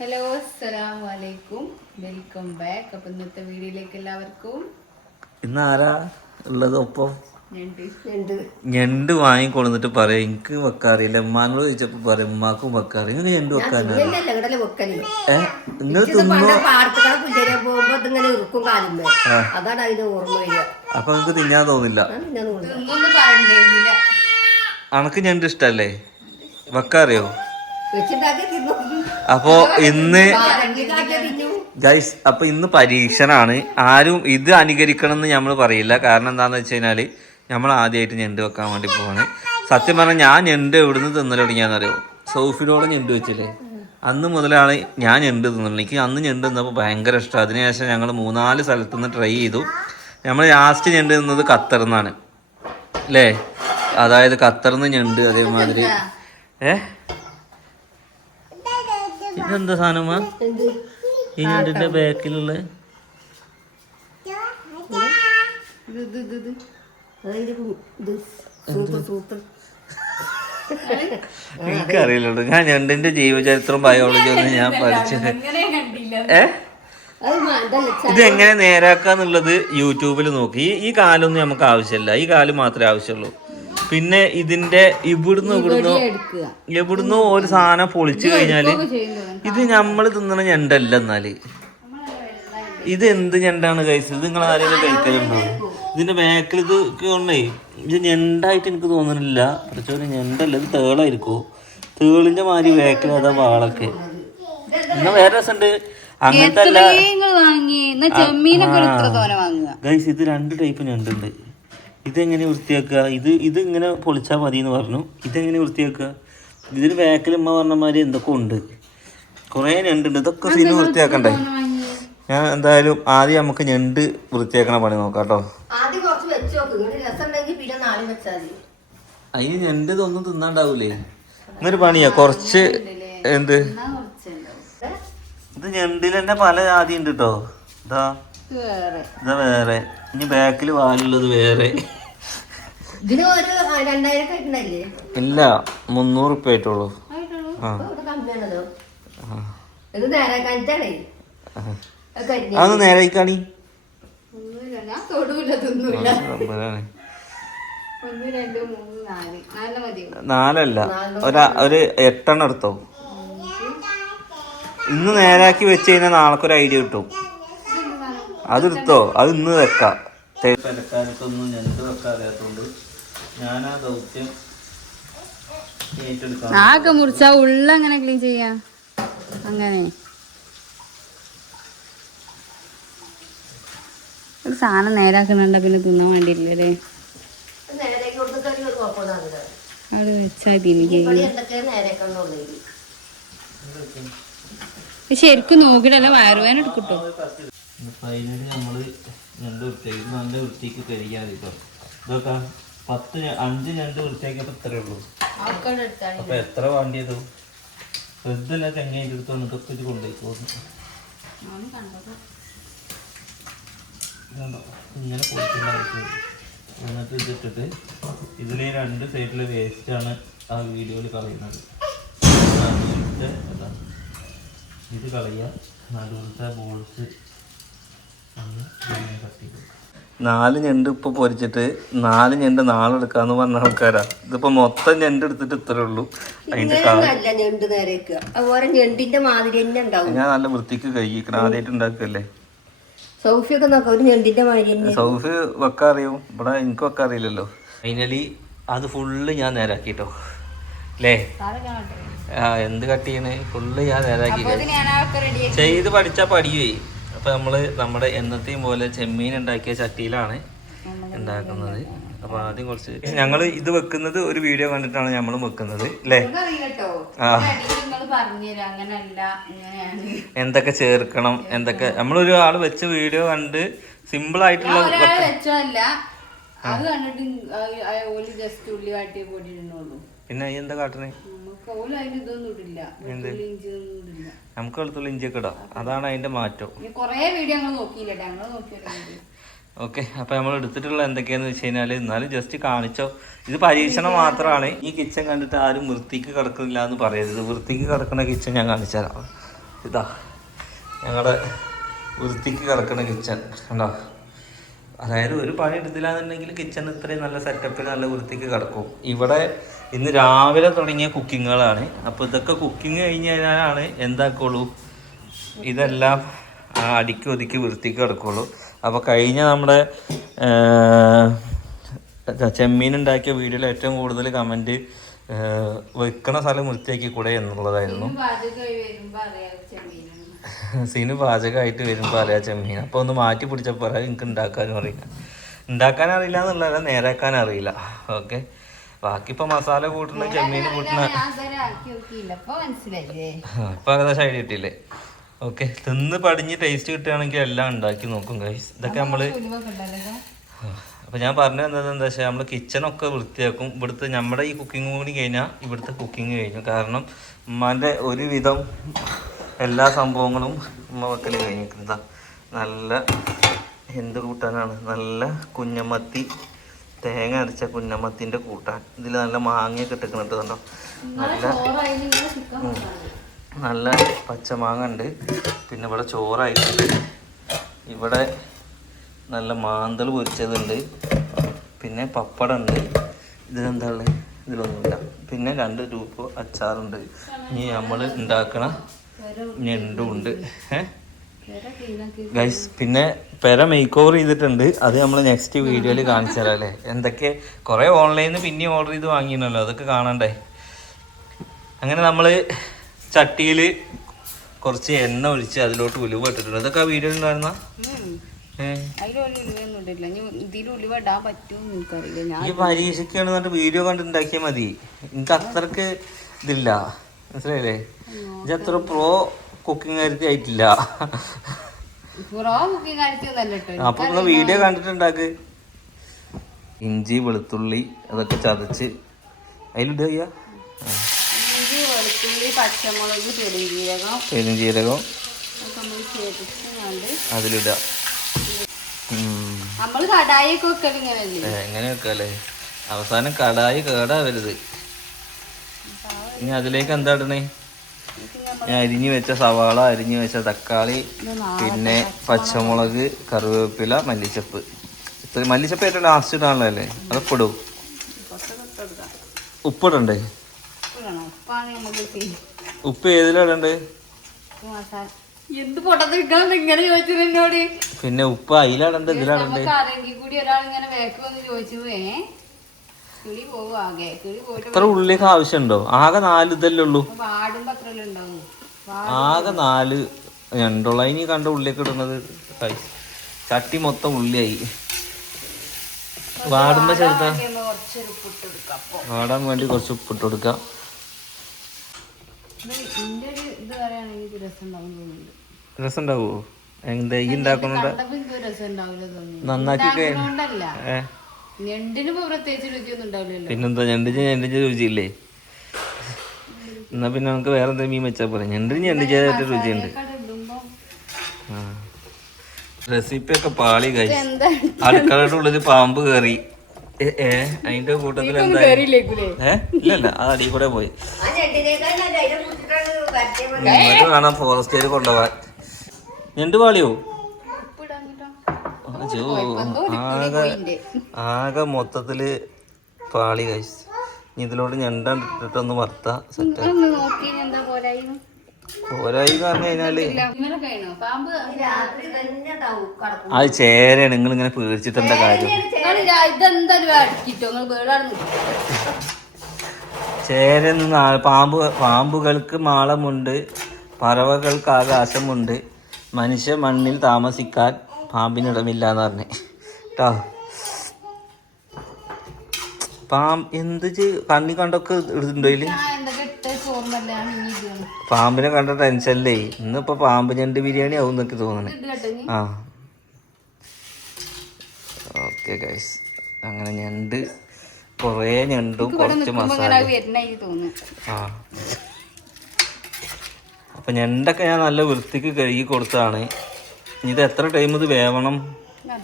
Hello അസ്സലാമു അലൈക്കും welcome back. അപ്പൊ ഇന്നത്തെ വീഡിയോയിലേക്ക് എല്ലാവർക്കും ഇന്ന് ആരാ ഉള്ളത്? ഒപ്പം ഞണ്ട് വാങ്ങിക്കൊണ്ടിട്ട് പറയാം എനിക്ക് വെക്കാറില്ല. ഉമ്മാനോട് ചോദിച്ചപ്പോ പറയാം ഉമ്മാക്കും വെക്കാറ്. ഇങ്ങനെ ഞണ്ട് വെക്കാനാണ് നിങ്ങൾ തിന്നോ? അതാണ് അതിന് ഓർമ്മ വരിക. അപ്പൊ നിങ്ങക്ക് തിന്നാൻ തോന്നില്ല? അനക്ക് ഞണ്ട് ഇഷ്ടല്ലേ? വെക്കാറിയോ? അപ്പോ ഇന്ന് ഗൈസ്, അപ്പൊ ഇന്ന് പരീക്ഷണാണ്. ആരും ഇത് അനുകരിക്കണം എന്ന് നമ്മൾ പറയില്ല. കാരണം എന്താന്ന് വെച്ച് കഴിഞ്ഞാല് നമ്മൾ ആദ്യമായിട്ട് ഞണ്ട് വെക്കാൻ വേണ്ടി പോവാണ്. സത്യം പറഞ്ഞാൽ ഞാൻ ഞണ്ട് എവിടുന്ന് തിന്നൽ തുടങ്ങിയാന്നറിയോ? സൗഫിനോട് ഞണ്ട് വെച്ചില്ലേ, അന്ന് മുതലാണ് ഞാൻ ഞണ്ട് തിന്നുള്ളത്. എനിക്ക് അന്ന് ഞണ്ട് തിന്നപ്പോൾ ഭയങ്കര ഇഷ്ടം. അതിനുശേഷം ഞങ്ങൾ 3-4 സ്ഥലത്തുനിന്ന് ട്രൈ ചെയ്തു. നമ്മൾ ലാസ്റ്റ് ഞണ്ട് തിന്നത് ഖത്തറിന്നാണ് അല്ലേ? അതായത് ഖത്തറിന്ന് ഞണ്ട്. അതേമാതിരി ഇതെന്താ സാധനമാ ഈ ഞണ്ടിന്റെ ബാക്കിലുള്ള? എനിക്കറിയില്ലല്ലോ. ഞാൻ ഞണ്ടിന്റെ ജീവചരിത്രം ബയോളജി ഒന്നും ഞാൻ പഠിച്ചത്. ഇത് എങ്ങനെ നേരാക്കാന്നുള്ളത് യൂട്യൂബിൽ നോക്കി. ഈ കാലൊന്നും നമുക്ക് ആവശ്യമില്ല. ഈ കാല് മാത്രമേ ആവശ്യമുള്ളൂ. പിന്നെ ഇതിന്റെ എവിടുന്നോ ഒരു സാധനം പൊളിച്ചു കഴിഞ്ഞാല് ഇത് നമ്മള് തിന്നണ ഞണ്ടല്ല. എന്നാല് ഇത് എന്ത് ഞണ്ടാണ് കഴിച്ചത്? നിങ്ങൾ ആരെങ്കിലും കഴിക്കലുണ്ടോ? ഇതിന്റെ ബാക്കിൽ ഇത് കൊണ്ടേ ഇത് ഞണ്ടായിട്ട് എനിക്ക് തോന്നുന്നില്ല. കുറച്ചൊരു ഞണ്ടല്ല, ഇത് തേളായിരിക്കോ? തേളിന്റെ മാതിരി ബാക്കിൽ അതാ വാളൊക്കെ. എന്നാ വേറെ രസമുണ്ട്. അങ്ങനത്തെ അല്ല ഗൈസ്, ഇത് 2 ടൈപ്പ് ഞണ്ടുണ്ട്. ഇതെങ്ങനെ വൃത്തിയാക്കുക? ഇത് ഇങ്ങനെ പൊളിച്ചാൽ മതി എന്ന് പറഞ്ഞു. ഇതെങ്ങനെ വൃത്തിയാക്കുക? ഇതിന് ബാക്കിൽ ഉമ്മ പറഞ്ഞ മാതിരി എന്തൊക്കെ ഉണ്ട്, കുറേ ഞണ്ടുണ്ട്. ഇതൊക്കെ സീന് വൃത്തിയാക്കണ്ടേ? ഞാൻ എന്തായാലും ആദ്യം നമുക്ക് ഞണ്ട് വൃത്തിയാക്കണ പണി നോക്കാം കേട്ടോ. അതിന് ഞണ്ട് ഇതൊന്നും തിന്നാണ്ടാവൂലേ? എന്നൊരു പണിയാ കുറച്ച്. എന്ത് ഇത് ഞണ്ടിൽ തന്നെ പല ജാതി ഉണ്ട് കേട്ടോ. ഇതാ വേറെ, ഇനി ബാക്കിൽ വാലുള്ളത് വേറെ. ഇല്ല, 300 റുപ്യ ആയിട്ടുള്ളൂ. അതൊന്ന് നേരായിക്കാണി. 4 ഒരു 8 എടുത്തോ. ഇന്ന് നേരാക്കി വെച്ച് കഴിഞ്ഞാൽ നാളെക്കൊരു ഐഡിയ കിട്ടും. അതെടുത്തോ, അത് ഇന്ന് വെക്കാം. പെരക്കാർക്കൊന്നും ഞണ്ട് വെക്കാൻ അറിയാത്തോണ്ട് ഞാൻ ആ ദൗത്യം ഏറ്റെടുക്കാം. ആകെ മുറിച്ചാ ഉള്ള അങ്ങനെ ക്ലീൻ ചെയ്യാ. അങ്ങനെ ഒരു സാധനം നേരാക്കുന്നുണ്ട പിന്നെ തിന്നാൻ വേണ്ടിയില്ലേ? അത് വെച്ചാൽ ശരിക്കും നോക്കിട്ടല്ല വയറുവേന എടുക്കട്ടോ. ഫൈനലി നമ്മള് ഞണ്ട് വൃത്തിയാക്കി നല്ല വൃത്തിക്ക് കഴിയാതെ ഇതൊക്കെ 5 ഞണ്ട് വൃത്തിയാക്കിയപ്പോ ഇത്രേ ഉള്ളൂ. അപ്പൊ എത്ര വേണ്ടിയത്? ശ്രദ്ധല്ല തെങ്ങേൻ്റെ അടുത്ത് വന്നിട്ടൊക്കെ ഇത് കൊണ്ടുപോയി പോകുന്നു. ഇങ്ങനെ പൊളിച്ചുണ്ടാക്കി എന്നിട്ട് ഇതിട്ടിട്ട് ഇതിൽ 2 സൈഡിലെ വേസ്റ്റാണ് ആ വീഡിയോയിൽ കളയുന്നത്. ഇത് കളയുക. നടുവിലത്തെ ബോൾസ് 4 ഞണ്ട് ഇപ്പൊ പൊരിച്ചിട്ട് 4 ഞണ്ട് നാളെ എടുക്കാന്ന് പറഞ്ഞ ആൾക്കാരാ. ഇതിപ്പോ മൊത്തം ഞണ്ട് എടുത്തിട്ട് ഇത്രേ ഉള്ളൂ. അതിന്റെ ഞാൻ നല്ല വൃത്തിക്ക് കഴിക്കണം. ആദ്യമായിട്ട് ഉണ്ടാക്കല്ലേ. സൗഫി വെക്കാറിയോ? ഇവിടെ എനിക്ക് വെക്കാറില്ലല്ലോ. ഫൈനലി അത് ഫുള്ള് ഞാൻ നേരാക്കിട്ടോ അല്ലേ? എന്ത് കട്ട് ചെയ്യണേ? ഫുള്ള് ഞാൻ നേരാക്കി ചെയ്ത് പഠിച്ചാ പഠിക്കുവേ. അപ്പൊ നമ്മള് നമ്മുടെ എന്നത്തെയും പോലെ ചെമ്മീൻ ഉണ്ടാക്കിയ ചട്ടിയിലാണ് ഉണ്ടാക്കുന്നത്. അപ്പൊ ആദ്യം കുറച്ച് ഞങ്ങള് ഇത് വെക്കുന്നത് ഒരു വീഡിയോ കണ്ടിട്ടാണ് നമ്മൾ വെക്കുന്നത് അല്ലേ? എന്തൊക്കെ ചേർക്കണം, എന്തൊക്കെ നമ്മളൊരു ആള് വെച്ച വീഡിയോ കണ്ട് സിമ്പിൾ ആയിട്ടുള്ള പിന്നെ എന്താ കാട്ടണേ? നമുക്ക് വെളുത്തുള്ളി ഇഞ്ചിയൊക്കെ ഇടാം. അതാണ് അതിന്റെ മാറ്റം. ഓക്കെ, അപ്പൊ നമ്മൾ എടുത്തിട്ടുള്ള എന്തൊക്കെയാന്ന് വെച്ച് കഴിഞ്ഞാല് എന്നാലും ജസ്റ്റ് കാണിച്ചോ. ഇത് പരീക്ഷണം മാത്രമാണ്. ഈ കിച്ചൺ കണ്ടിട്ട് ആരും വൃത്തിക്ക് കിടക്കില്ല എന്ന് പറയരുത്. വൃത്തിക്ക് കിടക്കുന്ന കിച്ചൺ ഞാൻ കാണിച്ചു തരാം. ഇതാ ഞങ്ങളുടെ വൃത്തിക്ക് കിടക്കുന്ന കിച്ചൺ കണ്ടോ. അതായത് ഒരു പണി എടുത്തില്ലാന്നുണ്ടെങ്കിൽ കിച്ചൺ ഇത്രയും നല്ല സെറ്റപ്പിൽ നല്ല വൃത്തിക്ക് കിടക്കും. ഇവിടെ ഇന്ന് രാവിലെ തുടങ്ങിയ കുക്കിങ്ങുകളാണ്. അപ്പോൾ ഇതൊക്കെ കുക്കിങ് കഴിഞ്ഞ് കഴിഞ്ഞാലാണ് എന്താക്കുള്ളൂ, ഇതെല്ലാം അടുക്കി ഒതുക്കി വൃത്തിക്ക് കിടക്കുള്ളൂ. അപ്പോൾ കഴിഞ്ഞ നമ്മുടെ ചെമ്മീൻ ഉണ്ടാക്കിയ വീഡിയോയിൽ ഏറ്റവും കൂടുതൽ കമൻറ്റ് വെക്കണ സ്ഥലം വൃത്തിയാക്കി കൂടെ എന്നുള്ളതായിരുന്നു. സീന് പാചകമായിട്ട് വരുമ്പോൾ അറിയാം ചെമ്മീൻ. അപ്പോൾ ഒന്ന് മാറ്റി പിടിച്ചപ്പോൾ പറയാം എനിക്ക് ഉണ്ടാക്കാനും അറിയില്ല. ഉണ്ടാക്കാൻ അറിയില്ല എന്നുള്ളതല്ല, നേരാക്കാൻ അറിയില്ല. ഓക്കെ, ബാക്കി ഇപ്പോൾ മസാല കൂട്ടുന്ന ചെമ്മീൻ കൂട്ടുന്ന ഇപ്പം ഏകദേശം ഐഡിയ കിട്ടിയില്ലേ. ഓക്കെ, തിന്ന് പടിഞ്ഞ് ടേസ്റ്റ് കിട്ടുകയാണെങ്കിൽ എല്ലാം ഉണ്ടാക്കി നോക്കും ഗൈസ്. ഇതൊക്കെ നമ്മൾ അപ്പോൾ ഞാൻ പറഞ്ഞു തന്നത് എന്താ വെച്ചാൽ നമ്മൾ കിച്ചണൊക്കെ വൃത്തിയാക്കും. ഇവിടുത്തെ നമ്മുടെ ഈ കുക്കിംഗ് കൂടി കഴിഞ്ഞാൽ ഇവിടുത്തെ കുക്കിംഗ് കഴിഞ്ഞു. കാരണം ഉമ്മാൻ്റെ ഒരുവിധം എല്ലാ സംഭവങ്ങളും ഉമ്മ വെക്കൽ കഴിഞ്ഞിരിക്കുന്നതാ. നല്ല എന്ത് കൂട്ടാനാണ്, നല്ല കുഞ്ഞമത്തി, തേങ്ങ അരച്ച കുഞ്ഞമത്തിൻ്റെ കൂട്ടാൻ. ഇതിൽ നല്ല മാങ്ങയൊക്കെ ഇട്ടിക്കുന്നുണ്ട് കണ്ടോ. നല്ല പച്ചമാങ്ങ ഉണ്ട്. പിന്നെ ഇവിടെ ചോറായിട്ടുണ്ട്. ഇവിടെ നല്ല മാന്തൾ പൊരിച്ചതുണ്ട്. പിന്നെ പപ്പടം ഉണ്ട്. ഇതിലെന്താ ഉള്ളത്? ഇതിലൊന്നുമില്ല. പിന്നെ 2 രൂപ അച്ചാറുണ്ട്. ഇനി നമ്മൾ ഉണ്ടാക്കണ ഞണ്ടും ഉണ്ട്. ഗൈസ്, പിന്നെ പെര മേക്ക് ഓവർ ചെയ്തിട്ടുണ്ട്. അത് നമ്മൾ നെക്സ്റ്റ് വീഡിയോയിൽ കാണിച്ചു തരാം അല്ലേ. എന്തൊക്കെ കുറേ ഓൺലൈനിൽ നിന്ന് പിന്നെ ഓർഡർ ചെയ്ത് വാങ്ങിയിരുന്നല്ലോ, അതൊക്കെ കാണണ്ടേ. അങ്ങനെ നമ്മൾ ചട്ടിയിൽ കുറച്ച് എണ്ണ ഒഴിച്ച് അതിലോട്ട് ഉലുവ ഇട്ടിട്ടുണ്ട്. അതൊക്കെ ആ വീഡിയോ ഉണ്ടായിരുന്ന ഈ പരീക്ഷയ്ക്കാണ് എന്നിട്ട് വീഡിയോ കണ്ടുണ്ടാക്കിയാൽ മതി. എനിക്ക് അത്രക്ക് ഇതില്ല, മനസ്സിലായില്ലേ. ഇത് അത്ര പ്രോ കുക്കിംഗ് കാര്യത്തിൽ ആയിട്ടില്ല. അപ്പൊ നിങ്ങൾ വീഡിയോ കണ്ടിട്ടുണ്ടാക്ക്. ഇഞ്ചി വെളുത്തുള്ളി അതൊക്കെ ചതച്ച് അതിലിടുക. പെരുംജീരകം അതിലിടുക. എങ്ങനെ വെക്കല്ലേ, അവസാനം കടായി കേടാവരുത്. ഇനി അതിലേക്ക് എന്താ ഇടണേ? ഞാൻ അരിഞ്ഞു വെച്ച സവാള, അരിഞ്ഞു വെച്ച തക്കാളി, പിന്നെ പച്ചമുളക്, കറിവേപ്പില, മല്ലിച്ചപ്പ്. മല്ലിച്ചപ്പ് ഏറ്റവും ലാസ്റ്റ് ഇടാണല്ലോ അല്ലേ. അതൊക്കെ ഇടും. ഉപ്പിടണ്ടേ? ഉപ്പ് ഏതിലിടണ്ട്? പിന്നെ ഉപ്പ് അതിലിടണ്ട്, ഇതിലിടണ്ട്. ഇത്ര ഉള്ളിയൊക്കെ ആവശ്യമുണ്ടോ? ആകെ 4 ഇതല്ലേ ഉള്ളൂ. ആകെ 4 ഞണ്ടുള്ള. ഇനി കണ്ട ഉള്ളിയൊക്കെ ഇടുന്നത് ചട്ടി മൊത്തം ഉള്ളിയായി. വാടുമ്പോ ചെറുതാ, വാടാൻ വേണ്ടി കുറച്ച് ഉപ്പിട്ട് കൊടുക്കാം. രസം ഉണ്ടാവോ? എന്താ ഈ ഉണ്ടാക്കുന്നുണ്ട്? നന്നാക്കി പിന്നെന്താ, ഞണ്ടിന് രുചിയില്ലേ? എന്നാ പിന്നെ നമുക്ക് വേറെ എന്തെങ്കിലും മീൻ വെച്ചാൽ പോലെ. ഞണ്ടിന് രുചിയുണ്ട്. റെസിപ്പി ഒക്കെ പാളി കഴിച്ചു. അടുക്കളയുടെ ഉള്ളിൽ പാമ്പ് കയറി. അതിന്റെ കൂട്ടത്തിൽ എന്താ? ഇല്ലല്ല, അത് അടിയിൽ കൂടെ പോയി. കാണാം ഫോറസ്റ്റുകാർ കൊണ്ടുപോവാൻ. ഞണ്ട് പാളിയോ? ആകെ മൊത്തത്തില് പാളി കഴിച്ചു. ഇതിലോട്ട് ഞണ്ടിട്ടൊന്ന് വറുത്ത സെറ്റ്. പോരായി പറഞ്ഞു കഴിഞ്ഞാല് അത് ചേരയാണ്. നിങ്ങൾ ഇങ്ങനെ പേടിച്ചിട്ട് എന്താ കാര്യം? ചേരന്ന് പാമ്പുകൾക്ക് മാളമുണ്ട്, പറവകൾക്ക് ആകാശമുണ്ട്, മനുഷ്യ മണ്ണിൽ താമസിക്കാൻ പാമ്പിനിടമില്ലാന്ന് പറഞ്ഞേ കേട്ടോ. എന്ത് കണ്ണി കണ്ടൊക്കെ ഇടുന്നുണ്ടോ ഇതില്? പാമ്പിനെ കണ്ട ടെൻഷനല്ലേ. ഇന്നിപ്പോ പാമ്പ് ഞണ്ട് ബിരിയാണി ആവും എന്നൊക്കെ തോന്നണേ. ആ ഓക്കെ ഗൈസ്, അങ്ങനെ ഞണ്ട് കുറേ ഞണ്ടും കുറച്ച് മസാല. ആ അപ്പൊ ഞണ്ടൊക്കെ ഞാൻ നല്ല വൃത്തിക്ക് കഴുകി കൊടുത്തതാണ്. ഇത് എത്ര ടൈം ഇത് വേവണം?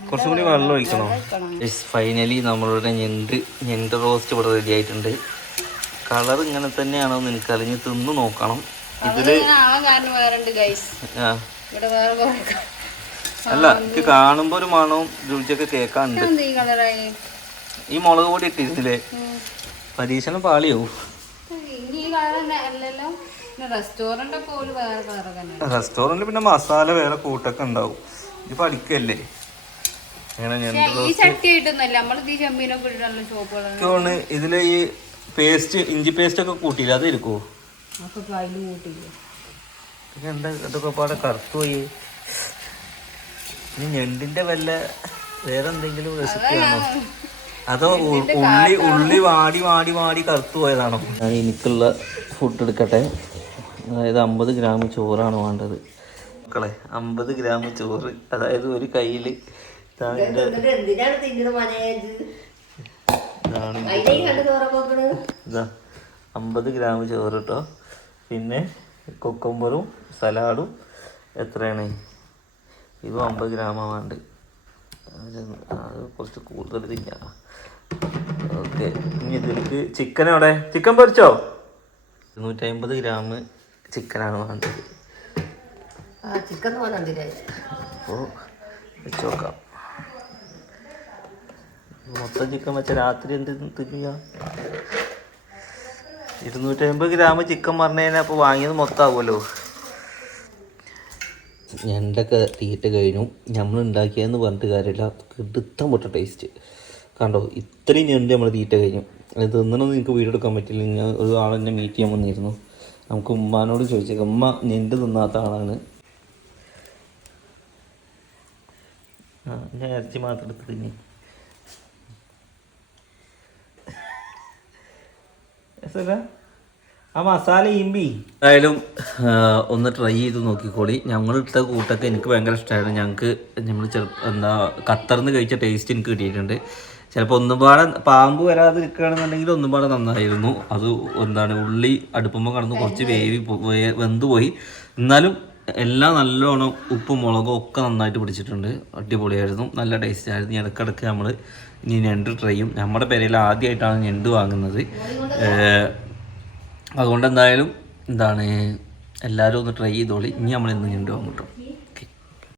കുറച്ചും കൂടി വെള്ളം ഒഴിക്കണോ? ഫൈനലി നമ്മളുടെ ഞണ്ട് റോസ്റ്റ് ഇവിടെ റെഡി ആയിട്ടുണ്ട്. കളർ ഇങ്ങനെ തന്നെയാണോ എന്ന് എനിക്കറിഞ്ഞ് തിന്ന് നോക്കണം. ഇതില് ആവാൻ കാരണം വേറെ ഉണ്ട് ഗൈസ്. ആ ഇവിടെ വേറെ കുറെ അല്ല എനിക്ക് കാണുമ്പോ ഒരു മണവും രുചിയൊക്കെ കേൾക്കാനുണ്ട്. ഈ കളറായി ഈ മുളക് പൊടി ഇട്ടിരുന്നില്ലേ, പരീക്ഷണം പാളിയാവും. ഇനി ഈ കളർ തന്നെ അല്ലല്ലോ. റെസ്റ്റോറന്റ് ഒക്കെ ഒരു വേറെ കളറൊക്കെ തന്നെ. റെസ്റ്റോറന്റ് പിന്നെ മസാല വേറെ കൂട്ടൊക്കെ ഉണ്ടാവും. ഇത് പഠിക്കല്ലേ ഈ ചട്ടി ആയിട്ടൊന്നുമല്ല, നമ്മളിത് ഈ ചെമ്മീനൊക്കെ ഇട്ടിട്ടുള്ള ചോപ്പുകളാണ്. ഇതില് ഈ പേസ്റ്റ്, ഇഞ്ചി പേസ്റ്റ് ഒക്കെ കൂട്ടിയില്ല, അത് ഇരിക്കുവോ? എന്താ ഇതൊക്കെ പാടെ കറുത്തു പോയി. ഇനി ഞണ്ടിന്റെ വല്ല വേറെ എന്തെങ്കിലും റെസിപ്പി ആണോ, അതോ ഉള്ളി വാടി വാടി വാടി കറുത്തു പോയതാണോ? ഞാൻ എനിക്കുള്ള ഫുഡ് എടുക്കട്ടെ. അതായത് 50 ഗ്രാം ചോറാണ് വേണ്ടത് മക്കളെ. 50 ഗ്രാം ചോറ്, അതായത് ഒരു കയ്യിൽ എന്തിനാണ് തിന്നുന്നത് മനേജ്? 50 ഗ്രാം ചോറ് കേട്ടോ. പിന്നെ കുക്കുംബറും സലാഡും എത്രയാണ്? ഇത് 50 ഗ്രാമാണ് വേണ്ടത്. അത് കുറച്ച് കൂടുതൽ തിന്നാം. ഓക്കെ, ഇനി ഇതിലേക്ക് ചിക്കൻ എവിടെ? ചിക്കൻ പൊരിച്ചോ? 250 ഗ്രാം ചിക്കനാണ് വേണ്ടത്. അപ്പോൾ വെച്ച് നോക്കാം. മൊത്തം ചിക്കൻ വെച്ച രാത്രി എന്ത് തിന്നുക? 250 ഗ്രാം ചിക്കൻ പറഞ്ഞു കഴിഞ്ഞാൽ അപ്പോൾ വാങ്ങിയത് മൊത്തം ആവുമല്ലോ. ഞണ്ടൊക്കെ തീറ്റ കഴിഞ്ഞു. നമ്മൾ ഉണ്ടാക്കിയതെന്ന് പറഞ്ഞിട്ട് കാര്യമില്ല, കിടുത്തം പൊട്ട ടേസ്റ്റ്. കണ്ടോ, ഇത്രയും ഞണ്ട് നമ്മൾ തീറ്റ കഴിഞ്ഞു. അത് തിന്നണമെന്ന് എനിക്ക് വീഡിയോ എടുക്കാൻ പറ്റില്ല. ഞാൻ ഒരു ആളെന്നെ മീറ്റ് ചെയ്യാൻ വന്നിരുന്നു. നമുക്ക് ഉമ്മാനോട് ചോദിച്ചേക്കാം. ഉമ്മ ഞണ്ട് തിന്നാത്ത ആളാണ്. ഞാൻ ഇറച്ചി മാത്രം എടുത്ത് തിന്നി. ആ മസാല ഇമ്പി എന്തായാലും ഒന്ന് ട്രൈ ചെയ്ത് നോക്കിക്കോളി. ഞങ്ങളിട്ട കൂട്ടൊക്കെ എനിക്ക് ഭയങ്കര ഇഷ്ടമായിരുന്നു. ഞങ്ങൾക്ക് നമ്മൾ ഖത്തറിന്ന് കഴിച്ച ടേസ്റ്റ് എനിക്ക് കിട്ടിയിട്ടുണ്ട്. ചിലപ്പോൾ ഒന്നുപാടെ പാമ്പ് വരാതിരിക്കുകയാണെന്നുണ്ടെങ്കിൽ ഒന്നുപാടെ നന്നായിരുന്നു. അത് ഉള്ളി അടുപ്പുമ്പോൾ കടന്ന് കുറച്ച് വെന്ത് പോയി. എന്നാലും എല്ലാം നല്ലോണം ഉപ്പും മുളകും ഒക്കെ നന്നായിട്ട് പിടിച്ചിട്ടുണ്ട്. അടിപൊളിയായിരുന്നു, നല്ല ടേസ്റ്റ് ആയിരുന്നു. ഇടയ്ക്കിടയ്ക്ക് നമ്മൾ ഇനി ഞണ്ട് ട്രൈ ചെയ്യും. നമ്മുടെ പേരയിൽ ആദ്യമായിട്ടാണ് ഞണ്ട് വാങ്ങുന്നത്. അതുകൊണ്ട് എന്തായാലും എല്ലാവരും ഒന്ന് ട്രൈ ചെയ്തോളി. ഇനി നമ്മൾ ഇന്ന് ഞണ്ട് വാങ്ങും കേട്ടോ.